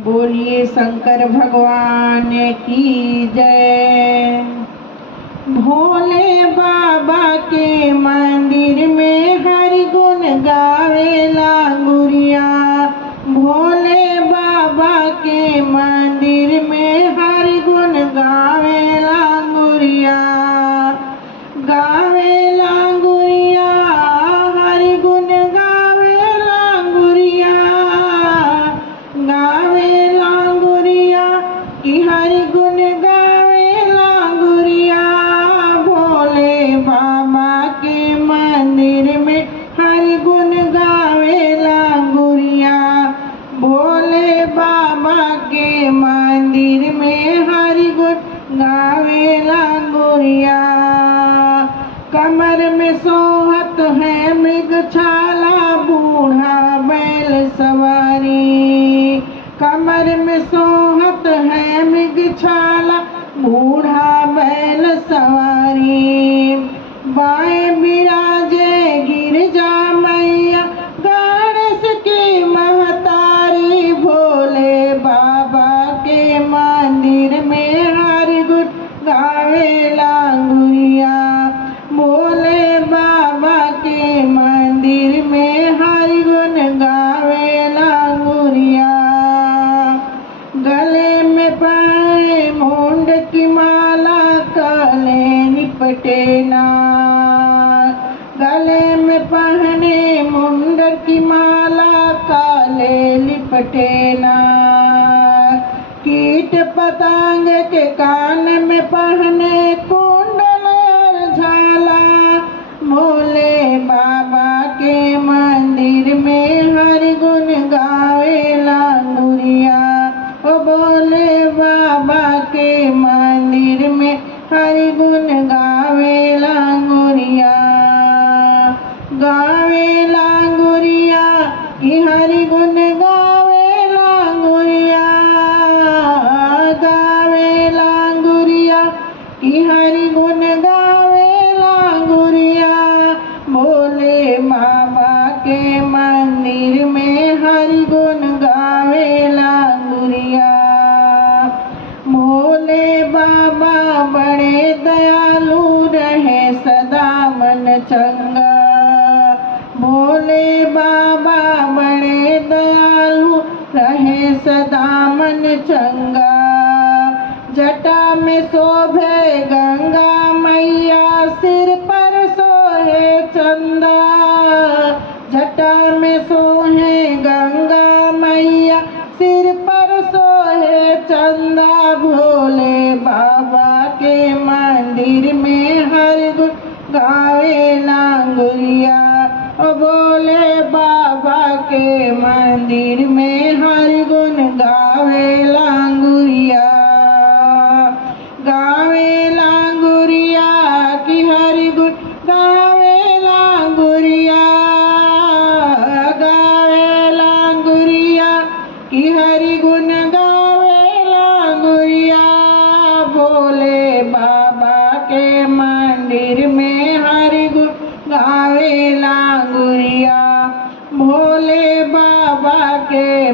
बोलिए शंकर भगवान की जय। भोले बाबा के मंदिर में हरि गुण गावेला गुरिया। भोले बाबा के मंदिर में हरि गुण गावेला गुरिया। गावेला गुरिया हरि गुण गावेला गुरिया। गावेला गुरिया कि हरि गुण गावेला गुरिया। भोले बाबा के मंदिर में हरि गुण गावेला गुरिया। भोले बाबा के मंदिर में हरि गुण गावेला गुरिया। कमर में सोहत है मृग छाला बूढ़ा बैल सवारी। कमर में सोहत है मृग छाला बूढ़ा बैल सवारी। बाएं बिराजे गिरजा मैया गणेश की महतारी। भोले बाबा के मंदिर में हरि गुण गावेला गुरिया। भोले बाबा के मंदिर में हरि गुण गावेला गुरिया। गले में पाए मुंड की माला काले लिपटे ना। गले में पहने मुंड की माला काले लिपटे ना। कीट पतंग के कान में पहने कुंडल और झाला। भोले बाबा के मंदिर में हरि गुण गावेला गुरिया। ओ भोले बाबा के मंदिर में हरि गुण गावेला गुरिया। गावेला गुरिया कि हरि गुण गावेला गुरिया। गावेला गुरिया कि हरि गुण गावेला गुरिया। भोले बाबा के मंदिर में हरि गुण गावेला गुरिया। भोले बाबा बड़े दयालु रहे सदा मन चंगा। भोले बाबा बड़े दयालु रहे सदा मन चंगा। जटा में शोभे गंगा मैया सिर पर सोहे चंदा। जटा में सोहे गंगा मैया सिर पर सोहे चंदा। भोले बाबा के मंदिर में हरि गुण गावेला गुरिया। ओ भोले बाबा के मंदिर में हरि गुण गावेला गुरिया। गावेला गुरिया कि हरि गुण गावेला गुरिया। गावेला गुरिया कि हरि गुण गावेला गुरिया। भोले बाबा के मंदिर में हरि गुण गावेला गुरिया। भोले बाबा के